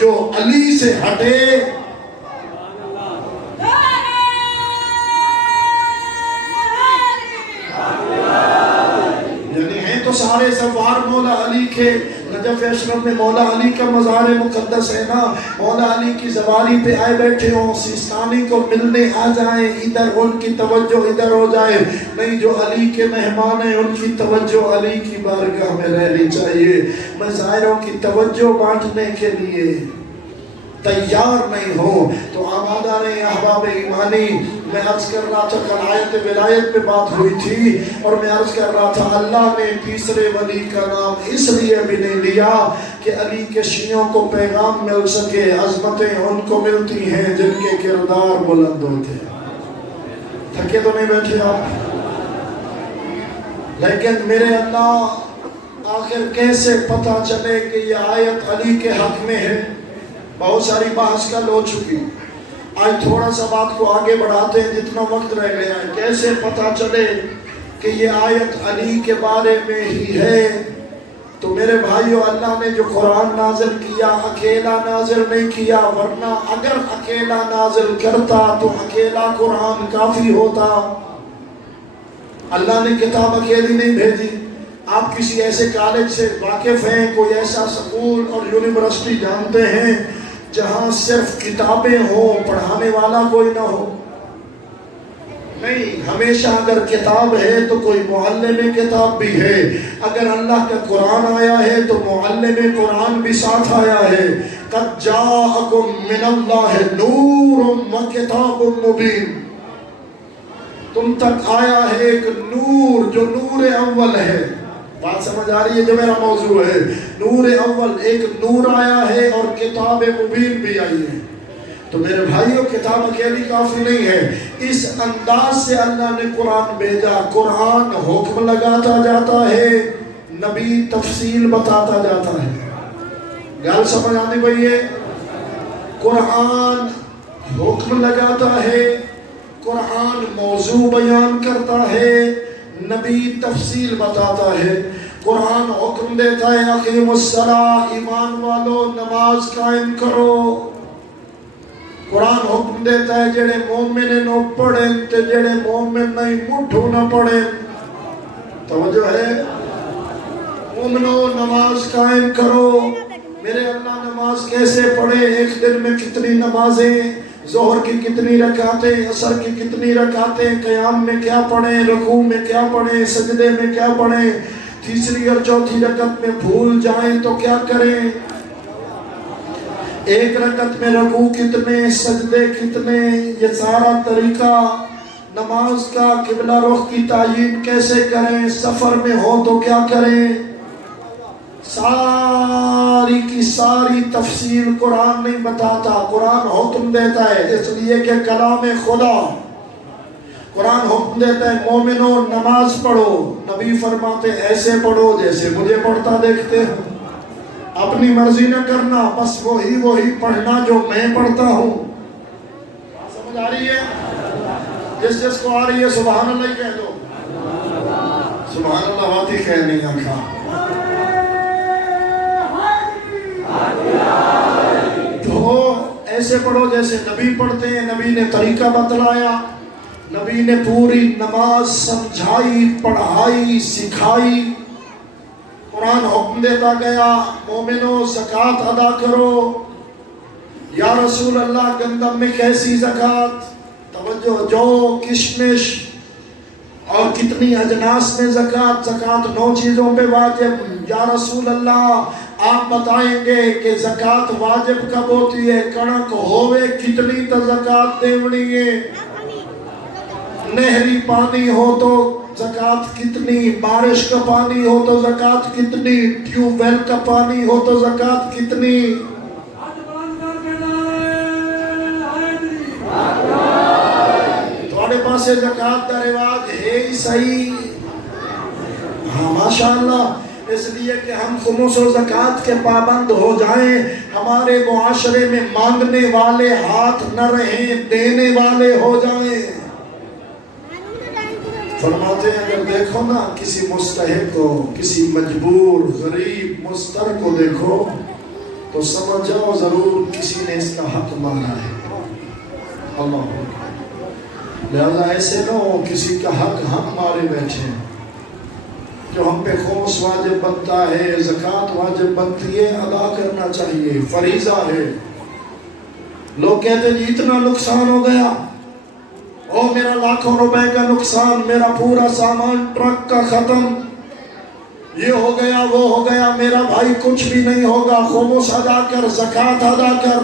توجہ علی سے ہٹے یعنی ہیں تو سارے سوار مولا علی کے، نجف اشرف میں مولا علی کا مزار مقدس ہے نا، مولا علی کی زواری پہ آئے بیٹھے ہوں، سیستانی کو ملنے آ جائیں، ادھر ان کی توجہ ادھر ہو جائے، نہیں جو علی کے مہمان ہیں ان کی توجہ علی کی بارگاہ میں رہنی چاہیے۔ میں زائروں کی توجہ بانٹنے کے لیے تیار نہیں ہوں تو آمادہ رہے احباب ایمانی۔ میں عرض کر رہا تھا کل آیت ولایت پہ بات ہوئی تھی، اور میں عرض کر رہا تھا اللہ نے تیسرے ولی کا نام اس لیے بھی نہیں لیا کہ علی کے شیعوں کو پیغام مل سکے، عظمتیں ان کو ملتی ہیں جن کے کردار بلند ہوتے ہیں۔ تھکے تو نہیں بیٹھے آپ؟ لیکن میرے اللہ آخر کیسے پتہ چلے کہ یہ آیت علی کے حق میں ہے؟ بہت ساری بحث کل ہو چکی، آج تھوڑا سا بات کو آگے بڑھاتے ہیں جتنا وقت رہ گیا ہے۔ کیسے پتہ چلے کہ یہ آیت علی کے بارے میں ہی ہے؟ تو میرے بھائیو، اللہ نے جو قرآن نازل کیا اکیلا نازل نہیں کیا، ورنہ اگر اکیلا نازل کرتا تو اکیلا قرآن کافی ہوتا۔ اللہ نے کتاب اکیلی نہیں بھیجی۔ آپ کسی ایسے کالج سے واقف ہیں، کوئی ایسا سکول اور یونیورسٹی جانتے ہیں جہاں صرف کتابیں ہوں، پڑھانے والا کوئی نہ ہو؟ نہیں، ہمیشہ اگر کتاب ہے تو کوئی معلم کتاب بھی ہے۔ اگر اللہ کا قرآن آیا ہے تو معلم قرآن بھی ساتھ آیا ہے۔ قد جاءکم من اللہ نور وکتاب مبین، تم تک آیا ہے ایک نور جو نور اول ہے۔ بات سمجھ آ رہی ہے جو میرا موضوع ہے؟ نور اول، ایک نور آیا ہے اور کتاب مبین بھی آئی ہے۔ تو میرے بھائیوں، کتاب اکیلی کافی نہیں ہے۔ اس انداز سے اللہ نے قرآن بھیجا۔ قرآن حکم لگاتا جاتا ہے، نبی تفصیل بتاتا جاتا ہے۔ گل سمجھ آنے بھائی ہے؟ قرآن حکم لگاتا ہے، قرآن موضوع بیان کرتا ہے، نبی تفصیل بتاتا ہے۔ قرآن حکم دیتا ہے اقیم الصلاۃ، ایمان والو نماز قائم کرو۔ قرآن حکم دیتا ہے جڑے مومن نو پڑھیں تے جڑے مومن نہیں مٹھو نہ پڑھیں۔ توجہ ہے؟ مومنو نماز قائم کرو۔ میرے اللہ نماز کیسے پڑھے؟ ایک دن میں کتنی نمازیں، ظہر کی کتنی رکعتیں، عصر کی کتنی رکعتیں، قیام میں کیا پڑھیں، رکوع میں کیا پڑھیں، سجدے میں کیا پڑھیں، تیسری اور چوتھی رکعت میں بھول جائیں تو کیا کریں، ایک رکعت میں رکوع کتنے، سجدے کتنے، یہ سارا طریقہ نماز کا، قبلہ رخ کی تعیین کیسے کریں، سفر میں ہو تو کیا کریں، ساری کی ساری تفصیل قرآن نہیں بتاتا، قرآن حکم دیتا ہے۔ اس لیے کہ کلام خدا، قرآن حکم دیتا ہے مومنو نماز پڑھو، نبی فرماتے ایسے پڑھو جیسے مجھے پڑھتا دیکھتے ہو، اپنی مرضی نہ کرنا، بس وہی پڑھنا جو میں پڑھتا ہوں۔ سمجھ آ رہی ہے؟ جس کو آ رہی ہے سبحان اللہ کہہ دو۔ سبحان اللہ واتی کہہ نہیں آنکھا۔ تو ایسے پڑھو جیسے نبی پڑھتے ہیں۔ نبی نے طریقہ بتلایا، نبی نے پوری نماز سمجھائی، پڑھائی، سکھائی۔ قرآن حکم دیتا گیا مومنو زکوٰۃ ادا کرو۔ یا رسول اللہ گندم میں کیسی زکوٰۃ؟ توجہ، جو، کشمش اور کتنی اجناس میں زکوٰۃ؟ زکوٰۃ 9 چیزوں پہ واجب۔ یا رسول اللہ آپ بتائیں گے کہ زکوٰۃ واجب کب ہوتی ہے؟ کڑک ہوئے کتنی تا زکوٰۃ دیونی ہے؟ نہری پانی ہو تو زکوٰۃ کتنی؟ بارش کا پانی ہو تو زکوٰۃ کتنی؟ ٹیوب ویل کا پانی ہو تو زکوٰۃ کتنی؟ تھوڑے پاس زکوٰۃ کا رواج ہے ہی صحیح؟ ہاں ماشاءاللہ۔ اس لیے کہ ہم خمس و زکوٰۃ کے پابند ہو جائیں، ہمارے معاشرے میں مانگنے والے ہاتھ نہ رہیں، دینے والے ہو جائیں۔ فرماتے ہیں اگر دیکھو نا کسی مستحق کو، کسی مجبور غریب مضطر کو دیکھو، تو سمجھ جاؤ ضرور کسی نے اس کا حق مانگا ہے. اللہ لہذا ایسے نہ ہو کسی کا حق ہم مارے بیٹھے ہیں. جو ہم پہ خمس واجب بنتا ہے، زکوٰۃ واجب بنتی ہے، ادا کرنا چاہیے، فریضہ ہے. لوگ کہتے ہیں اتنا نقصان ہو گیا، او میرا لاکھوں روپے کا نقصان، میرا پورا سامان ٹرک کا ختم، یہ ہو گیا وہ ہو گیا. میرا بھائی کچھ بھی نہیں ہوگا. خمس ادا کر، زکوٰۃ ادا کر،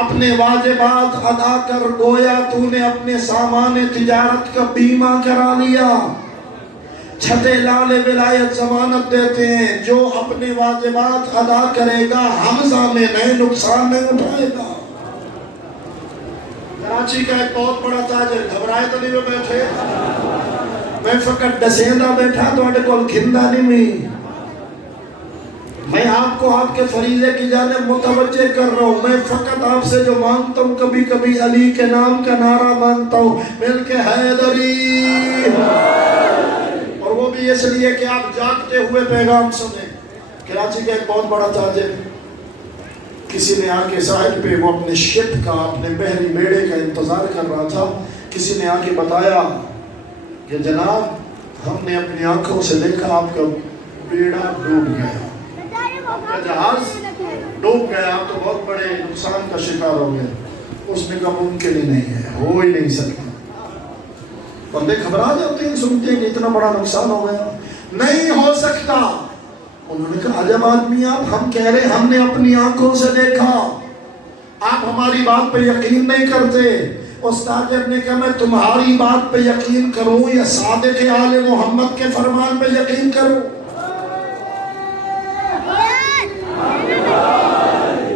اپنے واجبات ادا کر. گویا تو نے اپنے سامان تجارت کا بیمہ کرا لیا. چھٹے لال ولایت ضمانت دیتے ہیں جو اپنے واجبات ادا کرے گا حمزہ میں نئے نقصان نہیں اٹھائے گا. کراچی کا ایک بہت بڑا تاجر، گھبرائے تو نہیں وہ بیٹھے، میں فقط ڈسیندہ بیٹھا تو اڈے کول کھندہ نہیں میں. میں آپ کو آپ کے فریضے کی جانب متوجہ کر رہا ہوں. میں فقط آپ سے جو مانگتا ہوں، کبھی کبھی علی کے نام کا نعرہ مانگتا ہوں، مل کے حیدری، اور وہ بھی اس لیے کہ آپ جاگتے ہوئے پیغام سنیں. کراچی کا ایک بہت بڑا تاجر، کسی نے آ کے ساحل پہ وہ اپنے شپ کا، اپنے بحری بیڑے کا انتظار کر رہا تھا. کسی نے آ کے بتایا کہ جناب ہم نے اپنی آنکھوں سے دیکھا آپ کا بیڑا ڈوب گیا، آپ کا جہاز ڈوب گیا، آپ تو بہت بڑے نقصان کا شکار ہو گئے. اس نے کہا ممکن ہی نہیں ہے، ہو ہی نہیں سکتا. بندے گھبرا جاتے ہیں سنتے ہیں کہ اتنا بڑا نقصان ہو گیا، نہیں ہو سکتا. انہوں نے کہا عجب آدمی آپ، ہم کہہ رہے ہم نے اپنی آنکھوں سے دیکھا، آپ ہماری بات پہ یقین نہیں کرتے. اس تاجر نے کہا میں تمہاری بات پہ یقین کروں یا صادق آل محمد کے فرمان پہ یقین کروں؟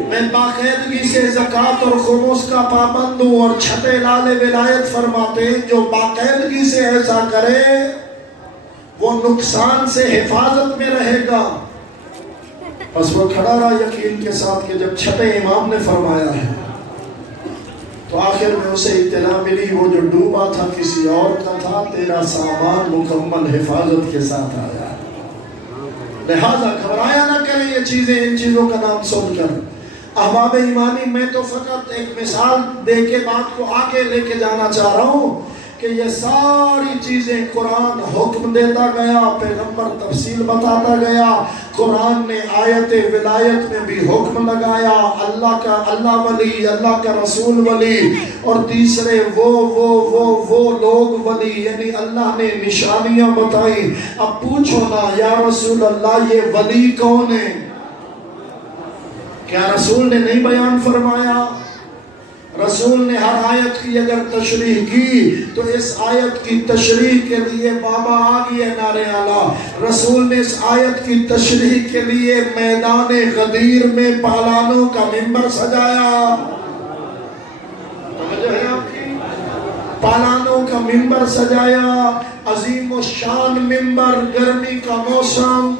میں باقاعدگی سے زکوٰۃ اور خمس کا پابند ہوں، اور چھٹے لال ولایت فرماتے ہیں جو باقاعدگی سے ایسا کرے وہ نقصان سے حفاظت میں رہے گا. بس وہ کھڑا رہا یقین کے ساتھ کہ جب چھٹے امام نے فرمایا ہے تو آخر میں اسے اطلاع ملی وہ جو ڈوبا تھا کسی اور کا تھا، تیرا سامان مکمل حفاظت کے ساتھ آیا. لہذا گھبرایا نہ کریں یہ چیزیں، ان چیزوں کا نام سن کر. احباب ایمانی، میں تو فقط ایک مثال دے کے بات کو آگے لے کے جانا چاہ رہا ہوں کہ یہ ساری چیزیں قرآن حکم دیتا گیا، پیغمبر تفصیل بتاتا گیا. قرآن نے آیت ولایت میں بھی حکم لگایا، اللہ کا اللہ ولی، اللہ کا رسول ولی، اور تیسرے وہ لوگ ولی، یعنی اللہ نے نشانیاں بتائیں. اب پوچھو نا یا رسول اللہ یہ ولی کون ہے؟ کیا رسول نے نہیں بیان فرمایا؟ رسول نے ہر آیت کی اگر تشریح کی تو اس آیت کی تشریح کے لیے بابا آ گئے نعرے اعلیٰ. رسول نے اس آیت کی تشریح کے لیے میدان غدیر میں پالانوں کا منبر سجایا. توجہ ہے آپ کی؟ پالانوں کا منبر سجایا، عظیم و شان منبر، گرمی کا موسم.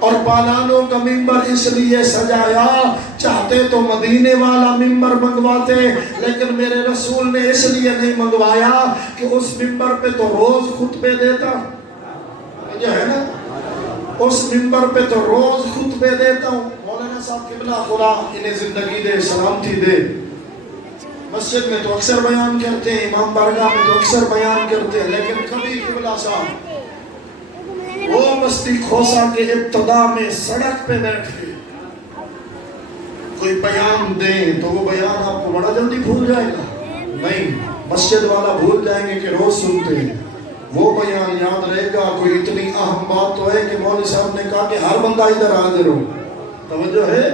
اور پالانوں کا منبر اس لیے سجایا، چاہتے تو مدینے والا منبر منگواتے، لیکن میرے رسول نے اس لیے نہیں منگوایا کہ اس منبر پہ تو روز خطبے دیتا. یہ ہے نا، اس منبر پہ تو روز خطبے دیتا ہوں. مولانا صاحب قبلہ خدا انہیں زندگی دے، سلامتی دے، مسجد میں تو اکثر بیان کرتے ہیں، امام بارگاہ میں تو اکثر بیان کرتے ہیں، لیکن کبھی قبلہ صاحب وہ بستی کھوسا کے ابتدا میں سڑک پہ بیٹھ کے کوئی بیان دیں تو وہ بیان آپ کو بڑا جلدی بھول جائے گا. نہیں، مسجد والا بھول جائیں گے کہ روز سنتے ہیں، وہ بیان یاد رہے گا. کوئی اتنی اہم بات تو ہے کہ مولوی صاحب نے کہا کہ ہر بندہ ادھر حاضر ہو. توجہ ہے؟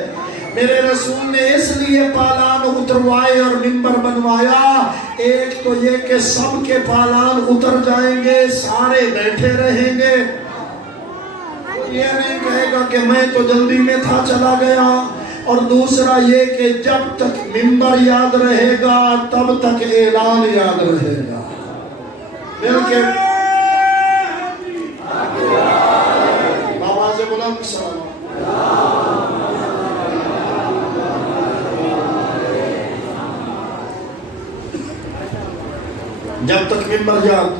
میرے رسول نے اس لیے پالان اتروائے اور منبر بنوایا، ایک تو یہ کہ سب کے پالان اتر جائیں گے، سارے بیٹھے رہیں گے. یہ نہیں کہے گا کہ میں تو جلدی میں تھا چلا گیا. اور دوسرا یہ کہ جب تک منبر یاد رہے گا تب تک اعلان یاد رہے گا. بلکہ آواز بلند سلام. جب تک منبر یاد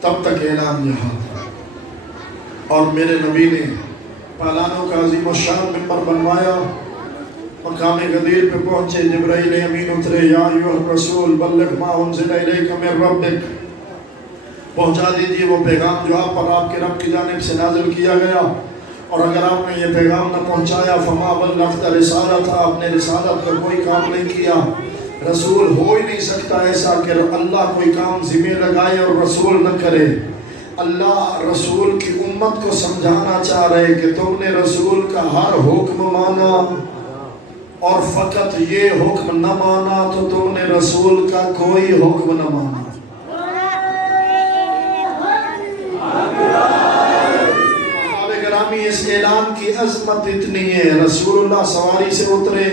تب تک اعلان یاد. اور میرے نبی نے پالانوں کا عظیم الشان ممبر بنوایا، مقام غدیر پہ پہنچے، جبرائیل امین اترے، یا ایھا الرسول بلغ ما انزل الیک من ربک، پہنچا دیجئے وہ پیغام جو آپ پر آپ کے رب کی جانب سے نازل کیا گیا، اور اگر آپ نے یہ پیغام نہ پہنچایا فما بلغت رسالت، آپ نے رسالت کا کوئی کام نہیں کیا۔ رسول ہو ہی نہیں سکتا ایسا کہ اللہ کوئی کام ذمہ لگائے اور رسول نہ کرے۔ اللہ رسول کی امت کو سمجھانا چاہ رہے کہ تم نے رسول کا ہر حکم مانا اور فقط یہ حکم نہ مانا تو تم نے رسول کا کوئی حکم نہ مانا۔ اس اعلان کی عظمت اتنی ہے، رسول اللہ سواری سے اترے،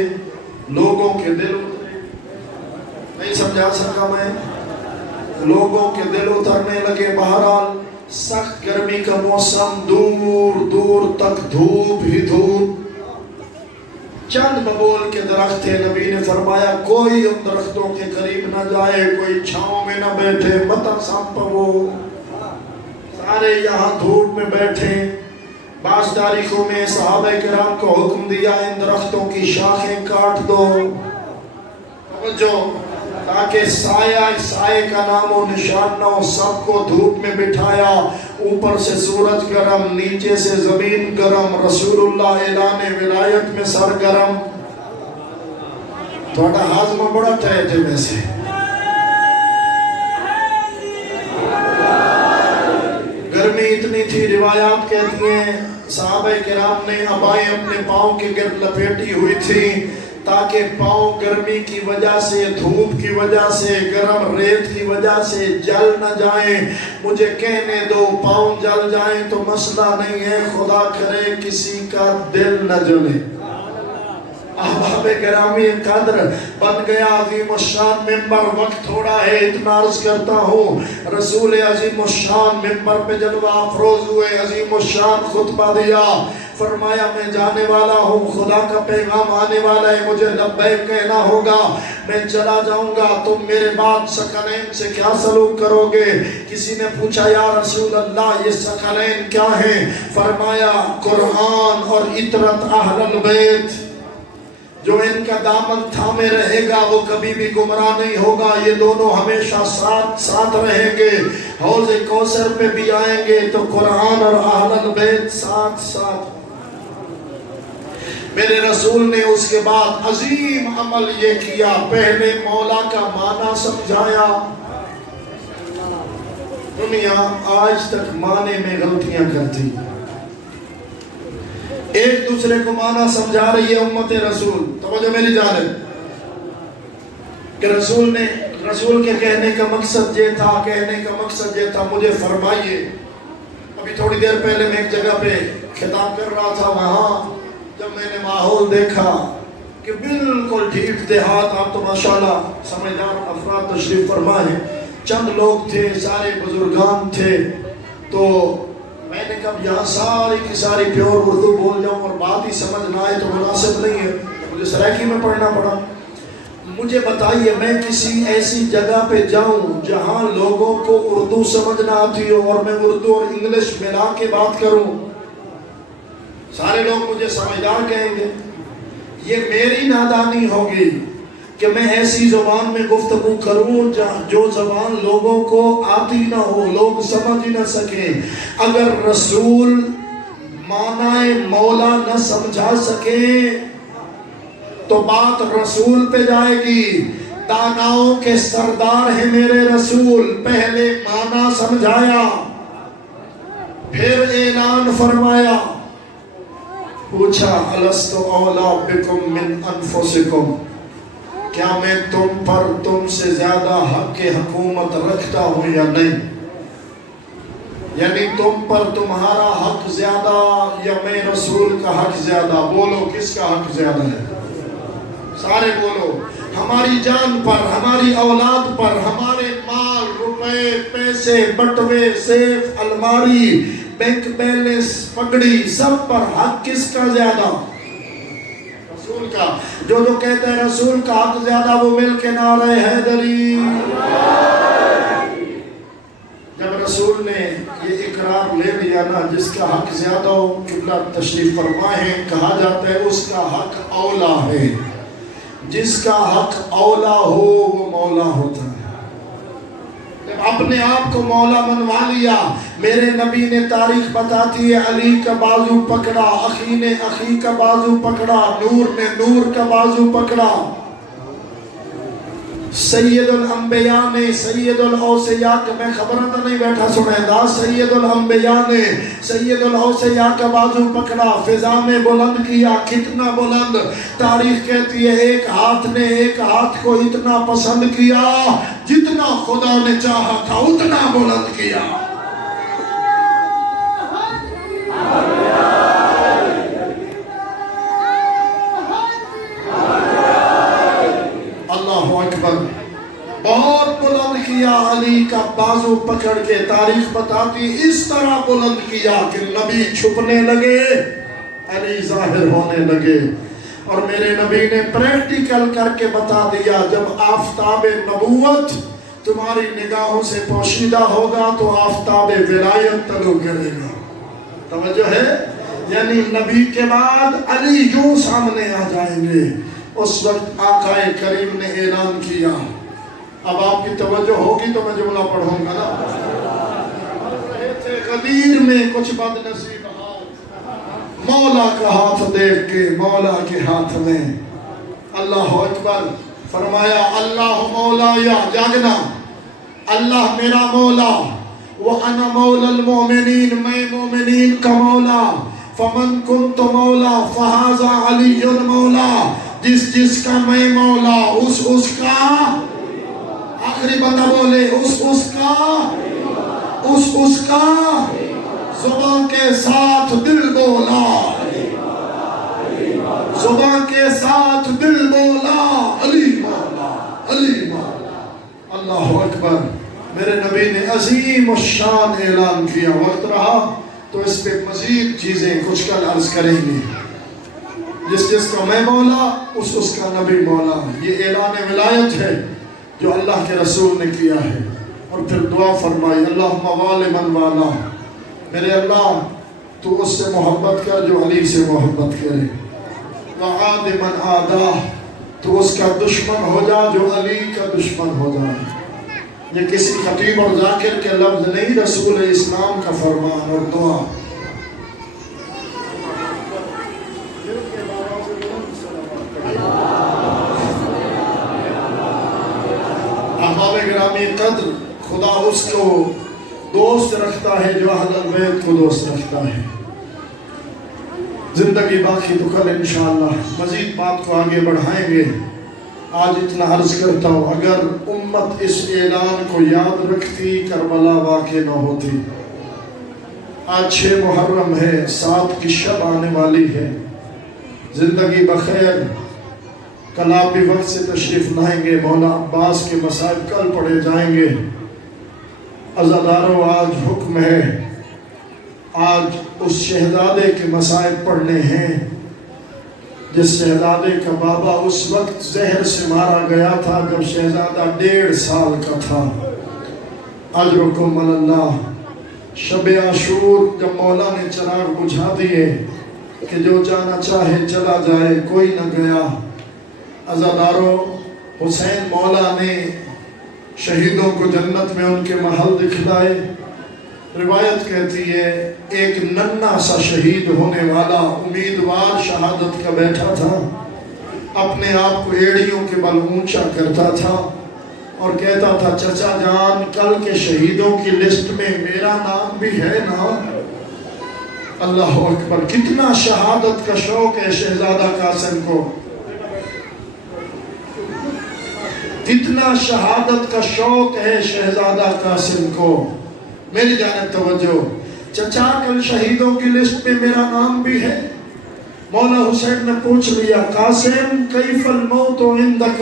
لوگوں کے دل اترے، نہیں سمجھا سکا میں، لوگوں کے دل اترنے لگے۔ بہرحال سخت گرمی کا موسم، دور دور تک دھوپ ہی دھوپ، چند ببول کے درخت تھے، نبی نے فرمایا کوئی ان درختوں کے قریب نہ جائے، کوئی چھاؤں میں نہ بیٹھے، مت سانپو، سارے یہاں دھوپ میں بیٹھے۔ بعض تاریخوں میں صحابہ کرام کو حکم دیا ان درختوں کی شاخیں کاٹ دو، توجہ، تاکہ سائے کا نام و نشان نہ ہو۔ سب کو دھوپ میں بٹھایا، اوپر سے سورج گرم، نیچے سے زمین گرم، رسول اللہ اعلان ولایت میں سرگرم۔ تھوڑا ہاضمہ بڑا تھے ویسے، گرمی اتنی تھی، روایات کہتی ہیں صحابہ کرام نے عبائیں اپنے پاؤں کے گرد لپیٹی ہوئی تھی تاکہ پاؤں گرمی کی وجہ سے، دھوپ کی وجہ سے، گرم ریت کی وجہ سے جل نہ جائیں۔ مجھے کہنے دو پاؤں جل جائیں تو مسئلہ نہیں ہے، خدا کرے کسی کا دل نہ جلے۔ احباب گرامی قدر بن گیا عظیم الشان ممبر، وقت تھوڑا ہے، اتنا عرض کرتا ہوں، رسول عظیم الشان ممبر پہ جلوہ افروز ہوئے، عظیم الشان خطبہ دیا، فرمایا میں جانے والا ہوں، خدا کا پیغام آنے والا ہے، مجھے لبیک کہنا ہوگا، میں چلا جاؤں گا، تم میرے بعد ثقلین سے کیا سلوک کرو گے؟ کسی نے پوچھا یا رسول اللہ یہ ثقلین کیا ہیں؟ فرمایا قرآن اور عطرت اہل البیت، جو ان کا دامن تھامے رہے گا وہ کبھی بھی گمراہ نہیں ہوگا، یہ دونوں ہمیشہ ساتھ ساتھ رہیں گے، حوض کوثر پہ بھی آئیں گے تو قرآن اور اہل البیت ساتھ ساتھ۔ میرے رسول نے اس کے بعد عظیم عمل یہ کیا، پہلے مولا کا معنی سمجھایا۔ دنیا آج تک معنی میں غلطیاں کرتی، ایک دوسرے کو معنی سمجھا رہی ہے امت رسول۔ توجہ میری جانب کہ رسول کے کہنے کا مقصد یہ تھا، کہنے کا مقصد یہ تھا، مجھے فرمائیے۔ ابھی تھوڑی دیر پہلے میں ایک جگہ پہ خطاب کر رہا تھا، وہاں جب میں نے ماحول دیکھا کہ بالکل ٹھیک دیہات، آپ تو ماشاءاللہ سمجھدار افراد تشریف فرما ہیں، چند لوگ تھے، سارے بزرگان تھے، تو میں نے کہا یہاں ساری کی ساری پیور اردو بول جاؤں اور بات ہی سمجھ نہ آئے تو مناسب نہیں ہے، مجھے سرائکی میں پڑھنا پڑا۔ مجھے بتائیے میں کسی ایسی جگہ پہ جاؤں جہاں لوگوں کو اردو سمجھ نہ آتی ہو اور میں اردو اور انگلش ملا کے بات کروں، سارے لوگ مجھے سمجھدار کہیں گے۔ یہ میری نادانی ہوگی کہ میں ایسی زبان میں گفتگو کروں جو زبان لوگوں کو آتی نہ ہو، لوگ سمجھ نہ سکیں۔ اگر رسول معنی مولا نہ سمجھا سکیں تو بات رسول پہ جائے گی۔ داناؤں کے سردار ہیں میرے رسول، پہلے معنی سمجھایا، پھر اعلان فرمایا، پوچھا الست اولا بکم من انفسکم، کیا میں تم سے زیادہ حق حکومت رکھتا ہوں یا نہیں؟ یعنی تم پر تمہارا حق زیادہ یا میں رسول کا حق زیادہ؟ بولو کس کا حق زیادہ ہے؟ سارے بولو۔ ہماری جان پر، ہماری اولاد پر، ہمارے مال، روپے، پیسے، بٹوے، سیف، الماری، بینک بیلنس، پگڑی، سب پر حق کس کا زیادہ؟ رسول کا۔ جو کہتے ہیں رسول کا حق زیادہ وہ مل کے نعرہ حیدری۔ جب رسول نے یہ اقرار لے لیا نا، جس کا حق زیادہ ہو قبلہ تشریف فرمائیں، کہا جاتا ہے اس کا حق اولا ہے، جس کا حق اولا ہو وہ مولا ہوتا ہے۔ اپنے آپ کو مولا منوا لیا۔ میرے نبی نے تاریخ بتاتی ہے، علی کا بازو پکڑا، اخی نے اخی کا بازو پکڑا، نور نے نور کا بازو پکڑا، سید الانبیاء نے، سید الاوصیاء کا، میں خبروں تو نہیں بیٹھا سنے دا، سید الانبیاء نے سید الاوصیاء کا بازو پکڑا، فضا میں بلند کیا۔ کتنا بلند؟ تاریخ کہتی ہے ایک ہاتھ نے ایک ہاتھ کو اتنا پسند کیا جتنا خدا نے چاہا تھا اتنا بلند کیا۔ اللہ اکبر، بہت بلند کیا علی کا بازو پکڑ کے۔ تاریخ بتاتی اس طرح بلند کیا کہ نبی چھپنے لگے، علی ظاہر ہونے لگے۔ اور میرے نبی نے پریکٹیکل کر کے بتا دیا، جب آفتاب نبوت تمہاری نگاہوں سے پوشیدہ ہوگا تو آفتاب ولایت طلوع کرے گا۔ توجہ ہے؟ یعنی نبی کے بعد علی یوں سامنے آ جائیں گے۔ اس وقت آقا کریم نے اعلان کیا، اب آپ کی توجہ ہوگی تو میں جملہ پڑھوں گا نا۔ رہے تھے غدیر میں کچھ بد نصیب ہاتھ، مولا کا ہاتھ دیکھ کے مولا کے ہاتھ میں۔ اللہ اکبر، فرمایا اللہ مولا یا جاگنا، اللہ میرا مولا، وَأَنَا مَوْلَى الْمُؤْمِنِينَ، میں مومنین کا مولا، فَمَنْ كُنْتُ مَوْلَى فَهَذَا عَلِيٌّ الْمَوْلَى، جس کا میں مولا اس کا، آخری بندہ بولے اس کا زبان کے ساتھ دل بولا، زبان کے ساتھ دل بولا، علی مولا، علی مولا۔ اللہ اکبر، میرے نبی نے عظیم الشان اعلان کیا۔ وقت رہا تو اس پہ مزید چیزیں کچھ کل عرض کریں گے۔ جس کا میں مولا اس کا نبی مولا، یہ اعلان ولایت ہے جو اللہ کے رسول نے کیا ہے۔ اور پھر دعا فرمائی، اللہم والی من والا، میرے اللہ تو اس سے محبت کر جو علی سے محبت کرے، وعاد من آدھا، تو اس کا دشمن ہو جا جو علی کا دشمن ہو جائے۔ یہ کسی خطیب اور ذاکر کے لفظ نہیں، رسول اسلام کا فرمان اور دعا۔ احباب گرامی قدر، خدا اس کو دوست رکھتا ہے جو اہل بیت کو دوست رکھتا ہے۔ زندگی باقی تو کل انشاءاللہ مزید بات کو آگے بڑھائیں گے۔ آج اتنا عرض کرتا ہوں، اگر امت اس اعلان کو یاد رکھتی کربلا واقع نہ ہوتی۔ آج 6 محرم ہے، 7 کی شب آنے والی ہے۔ زندگی بخیر، کل آپ بھی وقت سے تشریف لائیں گے۔ مولا عباس کے مصائب کل پڑھے جائیں گے۔ عزاداروں، آج حکم ہے، آج اس شہزادے کے مصائب پڑھنے ہیں جس شہزادے کا بابا اس وقت زہر سے مارا گیا تھا جب شہزادہ 1.5 سال کا تھا۔ اجرکم اللہ، شب عاشور جب مولا نے چراغ بجھا دیے کہ جو جانا چاہے چلا جائے، کوئی نہ گیا۔ عزاداروں، حسین مولا نے شہیدوں کو جنت میں ان کے محل دکھلائے۔ روایت کہتی ہے ایک ننھا سا شہید ہونے والا امیدوار شہادت کا بیٹھا تھا، اپنے آپ کو ایڑیوں کے بل اونچا کرتا تھا اور کہتا تھا، چچا جان کل کے شہیدوں کی لسٹ میں میرا نام بھی ہے نا۔ اللہ اکبر، کتنا شہادت کا شوق ہے شہزادہ قاسم کو، کتنا شہادت کا شوق ہے شہزادہ قاسم کو۔ میری جانب توجہ، چچا کل شہیدوں کی لسٹ میں میرا نام بھی ہے۔ مولا حسین نے پوچھ لیا، قاسم کیف الموت عندک،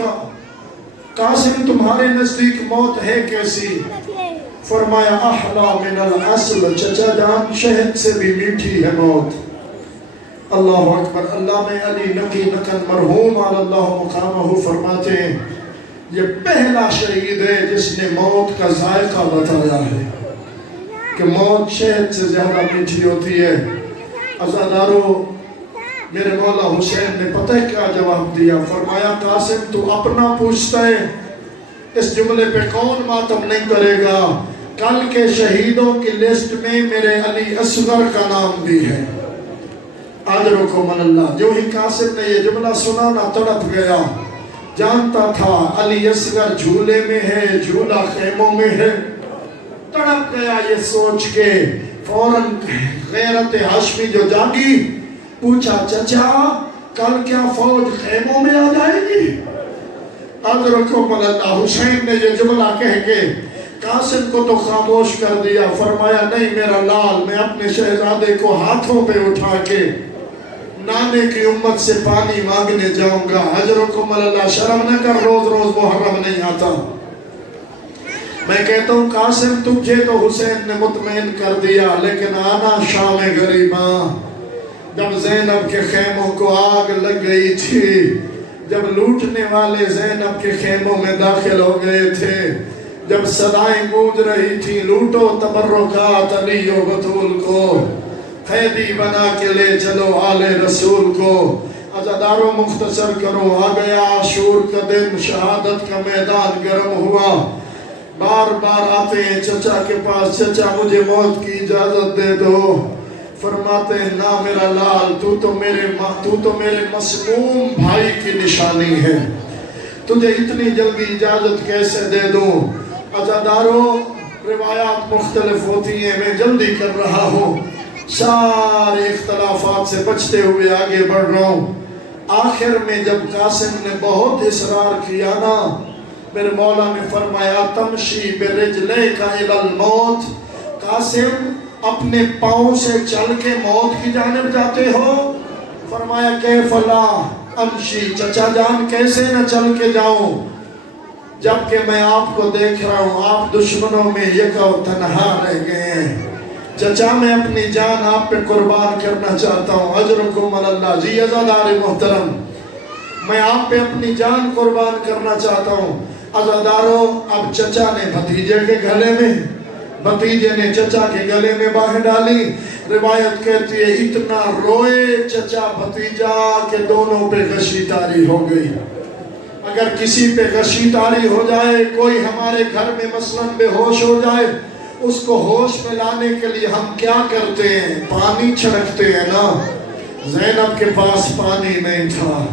قاسم تمہارے نزدیک موت ہے کیسی؟ فرمایا احلا من العسل، چچا جان شہد سے بھی میٹھی ہے موت۔ اللہ اکبر۔ علامہ علی نقی نقل مرحوم علی اللہ مقامہ فرماتے ہیں، یہ پہلا شہید ہے جس نے موت کا ذائقہ بتایا ہے۔ کہ موت شہد سے زیادہ میٹھی ہوتی ہے۔ عزادارو، میرے مولا حسین نے پتہ ہے کیا جواب دیا؟ فرمایا قاسم تو اپنا پوچھتا ہے، اس جملے پہ کون ماتم نہیں کرے گا؟ کل کے شہیدوں کی لسٹ میں میرے علی اصغر کا نام بھی ہے، اجرکم اللہ۔ جو ہی قاسم نے یہ جملہ سنا نہ تڑپ گیا، جانتا تھا علی اصغر جھولے میں ہے، جھولا خیموں میں ہے۔ تڑپ گیا یہ سوچ کے، فوراً غیرت ہاشمی جو جاگی، پوچھا چچا کل کیا فوج خیموں میں آ جائے گی؟ اجرکم اللہ۔ حسین نے یہ جملہ کہہ کے قاسم کو تو خاموش کر دیا، فرمایا نہیں میرا لال، میں اپنے شہزادے کو ہاتھوں پہ اٹھا کے نانے کی امت سے پانی مانگنے جاؤں گا۔ اجرکم اللہ۔ شرم نہ کر، روز روز محرم نہیں آتا۔ میں کہتا ہوں قاسم تجھے تو حسین نے مطمئن کر دیا، لیکن آنا شام غریباں، جب زینب کے خیموں کو آگ لگ گئی تھی، جب لوٹنے والے زینب کے خیموں میں داخل ہو گئے تھے، جب صدائیں گونج رہی تھی لوٹو تبرکات علی و بطول کو، قیدی بنا کے لے چلو آل رسول کو۔ عزادارو مختصر کرو، آ گیا عاشور کا دن، شہادت کا میدان گرم ہوا، بار بار آتے ہیں چچا کے پاس، چچا مجھے موت کی اجازت دے دو۔ فرماتے ہیں نا میرا لال، تو تو میرے مسموم بھائی کی نشانی ہے، تجھے اتنی جلدی اجازت کیسے دے دوں؟ عزادارو روایات مختلف ہوتی ہیں، میں جلدی کر رہا ہوں، سارے اختلافات سے بچتے ہوئے آگے بڑھ رہا ہوں۔ آخر میں جب قاسم نے بہت اصرار کیا نا، میرے مولا نے فرمایا تمشی برجلیک الی الموت، قاسم اپنے پاؤں سے چل کے موت کی جانب جاتے ہو؟ فرمایا کیف لا امشی، چچا جان کیسے نہ چل کے جاؤں، جبکہ میں آپ کو دیکھ رہا ہوں آپ دشمنوں میں یکا و تنہا رہ گئے ہیں، چچا میں اپنی جان آپ پہ قربان کرنا چاہتا ہوں۔ اجرکم اللہ۔ جی عزادار محترم، میں آپ پہ اپنی جان قربان کرنا چاہتا ہوں۔ عزادارو اب چچا نے بھتیجے کے گلے میں، بھتیجے نے چچا کے گلے میں باہیں ڈالی۔ روایت کہتی ہے اتنا روئے چچا بھتیجا کہ دونوں پہ غشی تاری ہو گئی۔ اگر کسی پہ غشی تاری ہو جائے، کوئی ہمارے گھر میں مثلاً بے ہوش ہو جائے، اس کو ہوش میں لانے کے لیے ہم کیا کرتے ہیں؟ پانی چھڑکتے ہیں نا۔ زینب کے پاس پانی نہیں تھا،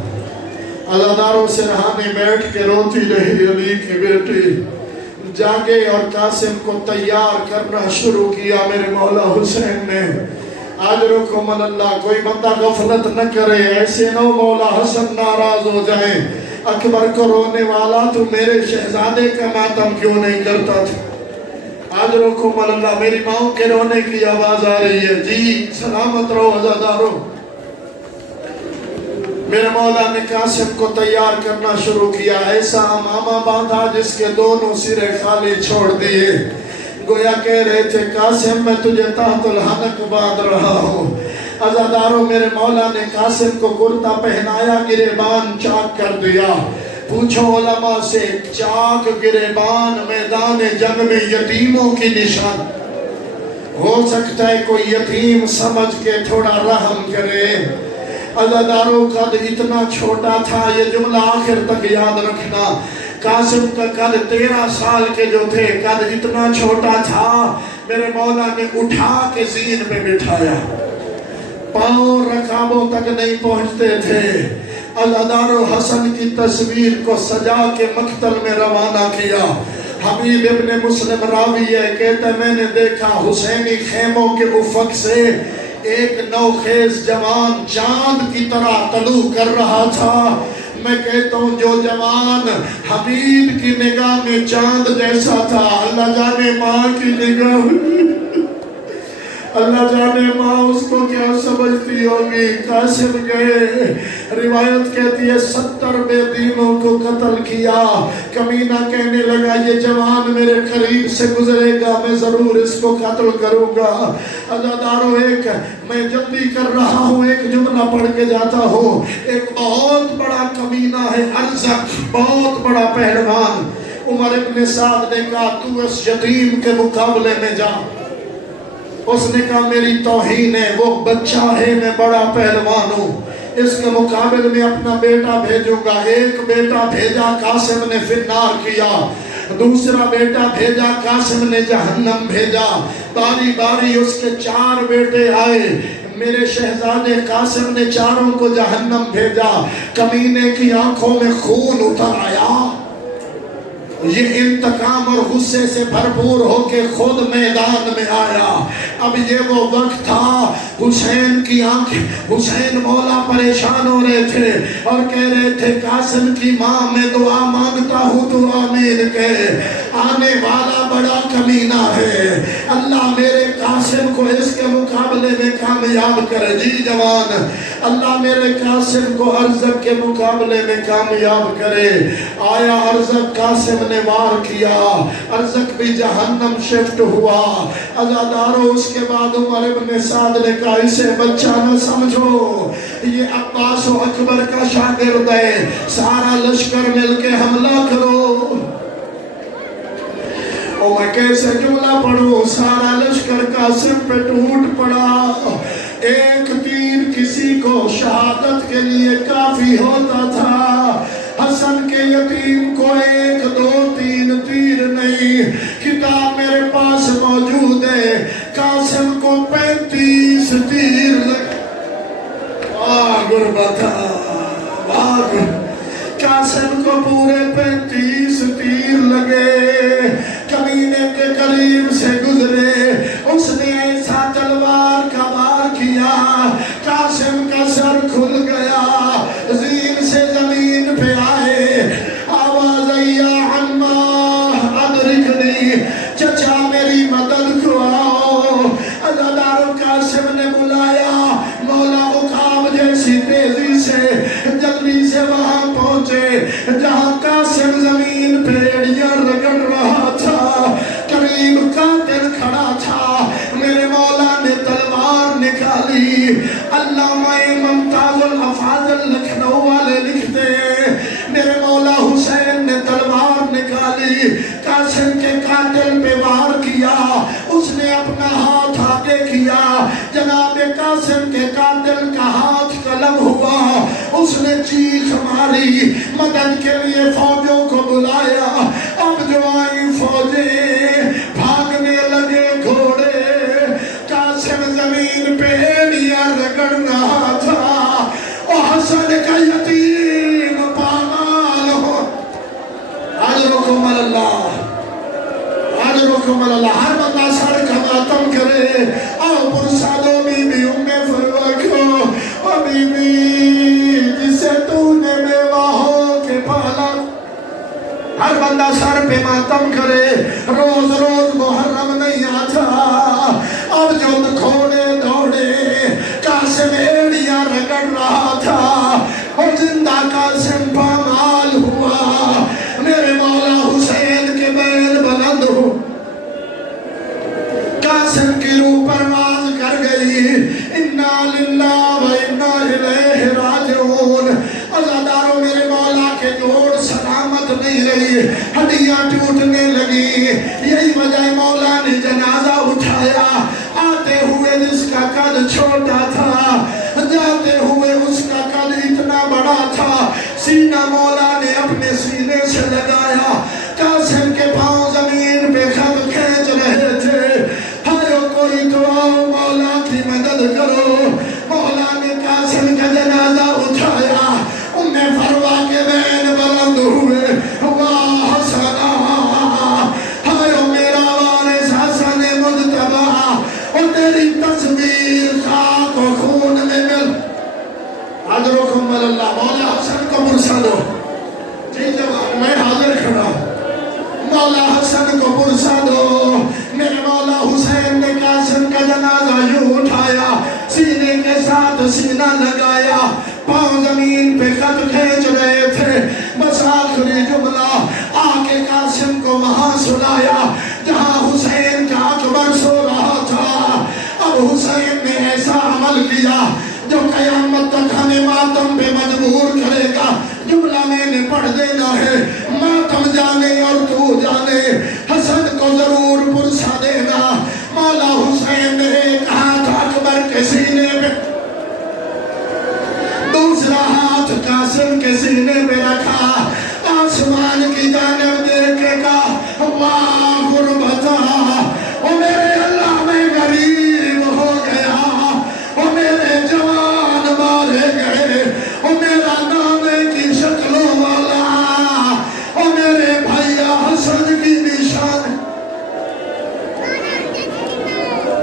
عزاداروں سرہانے بیٹھ کے روتی رہی علی کی بیٹی، جاگے اور قاسم کو تیار کرنا شروع کیا میرے مولا حسین نے۔ اجرکم اللہ۔ کوئی بندہ غفلت نہ کرے، ایسے نہ مولا حسن ناراض ہو جائیں، اکبر کو رونے والا تو میرے شہزادے کا ماتم کیوں نہیں کرتا تھا؟ اجرکم اللہ۔ میری ماں کے رونے کی آواز آ رہی ہے۔ جی سلامت رہو عزادارو۔ میرے مولا نے قاسم کو تیار کرنا شروع کیا، ایسا امامہ باندھا جس کے دونوں سرے خالی چھوڑ دیے، گویا کہہ رہے تھے قاسم میں تجھے تحت الحنک باندھ رہا ہوں۔ عزاداروں میرے مولا نے قاسم کو کرتا پہنایا، گریبان چاک کر دیا۔ پوچھو علماء سے، چاک گریبان میدان جنگ میں یتیموں کی نشان، ہو سکتا ہے کوئی یتیم سمجھ کے تھوڑا رحم کرے۔ عزاداروں قد اتنا چھوٹا تھا، یہ جملہ آخر تک یاد رکھنا، قاسم کا قد 13 سال کے جو تھے، قد اتنا چھوٹا تھا، میرے مولا نے اٹھا کے زین میں بٹھایا، پاؤں رکابوں تک نہیں پہنچتے تھے۔ عزاداروں حسن کی تصویر کو سجا کے مقتل میں روانہ کیا۔ حبیب ابن مسلم راوی ہے، کہتا میں نے دیکھا حسینی خیموں کے افق سے ایک نوخیز جوان چاند کی طرح طلوع کر رہا تھا۔ میں کہتا ہوں جو جوان حبیب کی نگاہ میں چاند جیسا تھا، اللہ جانے ماں کی نگاہ، اللہ جانے ماں اس کو کیا سمجھتی ہوگی۔ قاسم گئے، روایت کہتی ہے 70 بے دینوں کو قتل کیا۔ کمینہ کہنے لگا یہ جوان میرے قریب سے گزرے گا، میں ضرور اس کو قتل کروں گا۔ عزاداروں میں جلدی کر رہا ہوں، ایک جملہ پڑھ کے جاتا ہوں۔ ایک بہت بڑا کمینہ ہے ارزق، بہت بڑا پہلوان، عمر ابن سعد نے کہا تو اس یتیم کے مقابلے میں جا، اس نے کہا میری توہین ہے، وہ بچہ ہے، میں بڑا پہلوان ہوں، اس کے مقابل میں اپنا بیٹا بھیجوں گا۔ ایک بیٹا بھیجا، قاسم نے فنار کیا، دوسرا بیٹا بھیجا، قاسم نے جہنم بھیجا۔ باری باری اس کے 4 بیٹے آئے، میرے شہزادے قاسم نے چاروں کو جہنم بھیجا۔ کمینے کی آنکھوں میں خون اتر آیا، یہ انتقام اور غصے سے بھرپور ہو کے خود میدان میں آیا۔ اب یہ وہ وقت تھا، حسین کی آنکھ، حسین مولا پریشان ہو رہے تھے اور کہہ رہے تھے قاسم کی ماں میں دعا مانگتا ہوں تو آمین کہے، آنے والا بڑا کمینہ ہے، اللہ میرے قاسم کو اس کے مقابلے میں کامیاب کرے۔ جی جوان، اللہ میرے قاسم کو ارزق کے مقابلے میں کامیاب کرے۔ آیا ارزق، قاسم نے وار کیا، ارزق بھی جہنم شفٹ ہوا۔ عزادارو، اس کے بعد عمر ابن سعد نے کہا اسے بچہ نہ سمجھو، یہ عباس و اکبر کا شاگرد ہے، سارا لشکر مل کے حملہ کرو۔ اور میں کیسے جملہ پڑھوں، سارا لشکر قاسم پہ ٹوٹ پڑا۔ ایک تیر کسی کو شہادت کے لیے کافی ہوتا تھا، حسن کے یتیم کو 1 2 3 تیر نہیں، کتاب میرے پاس موجود ہے، قاسم کو 35 تیر لگے۔ غربتا قاسم کو پورے 35 تیر لگے، کمینے کے قریب سے گزرے، اس نے ایسا تلوار کا وار کیا، قاسم کا سر کھل گیا، زین سے زمین پہ آئے، آواز یا عمّا ادرکنی، چچا میری مدد کو آؤ۔ عزادارو، قاسم نے بلایا، مولا عقاب جیسی تیزی سے جلدی سے وہاں پہنچے جہاں قاسم زمین پہ ایڑیاں رگڑ رہا تھا، قریب قاتل کھڑا تھا۔ میرے مولا نے تلوار نکالی۔ علامہ ممتاز الافاضل لکھنؤ والے لکھتے ہیں میرے مولا حسین نے تلوار نکالی، قاسم کے قاتل پہ وار کیا، اس نے اپنا ہاتھ آگے کیا، جناب قاسم کے قاتل کا ہاتھ قلم ہوا، اس نے چیخ ماری، مدد کے لیے فوجوں کو بلایا۔ اب جو آئی فوجیں بھاگنے لگے گھوڑے، قاسم زمین پہ ایڑیاں رگڑ رہا تھا، اور حسن کا یتیم پامال ہو۔ اجرکم اللہ، اجرکم اللہ۔ ہر بندہ سر کا ماتم کرے، اور پرسادو بی بی ام فروہ کو، اور بی بی جسے تو نے میوہ ہو کے پالا۔ ہر بندہ سر پہ ماتم کرے، روز روز محرم نہیں آتا، اب جو گھوڑے دوڑے، قاسم ایڑیاں رگڑ رہا تھا، اور زندہ قاسم پامال ہوا۔ میرے مولا حسین کے بیل بلند ہو، قاسم کی روح پرواز کر گئی، انا للہ و انا الیہ راجعون۔ عزادارو، میرے مولا کے جوڑ سلامت نہیں رہی، ہڈیاں ٹوٹنے لگی، یہی وجہ مولا نے جنازہ اٹھایا، آتے ہوئے جس کا قد چھوٹا تھا، جاتے ہوئے اس کا قد اتنا بڑا تھا، سینہ مولا نے اپنے سینے سے لگایا، قاسم کے پاؤں زمین پہ خط کھینچ رہے تھے، ہائے کوئی تو آؤ مولا کی مدد کرو۔ مولا نے قاسم کا جنازہ اٹھایا، ام فروہ کے بین بلند ہوئے، واہ حسنا، ہائے میرا وارث حسن مجتبی، اور تیری تصویر خاک و خون میں مل۔ اجرکم اللہ۔ مولا حسن کو مرسلو۔ جی جوان، میں حاضر کھڑا سینے پہ رکھا، آسمان کی جانب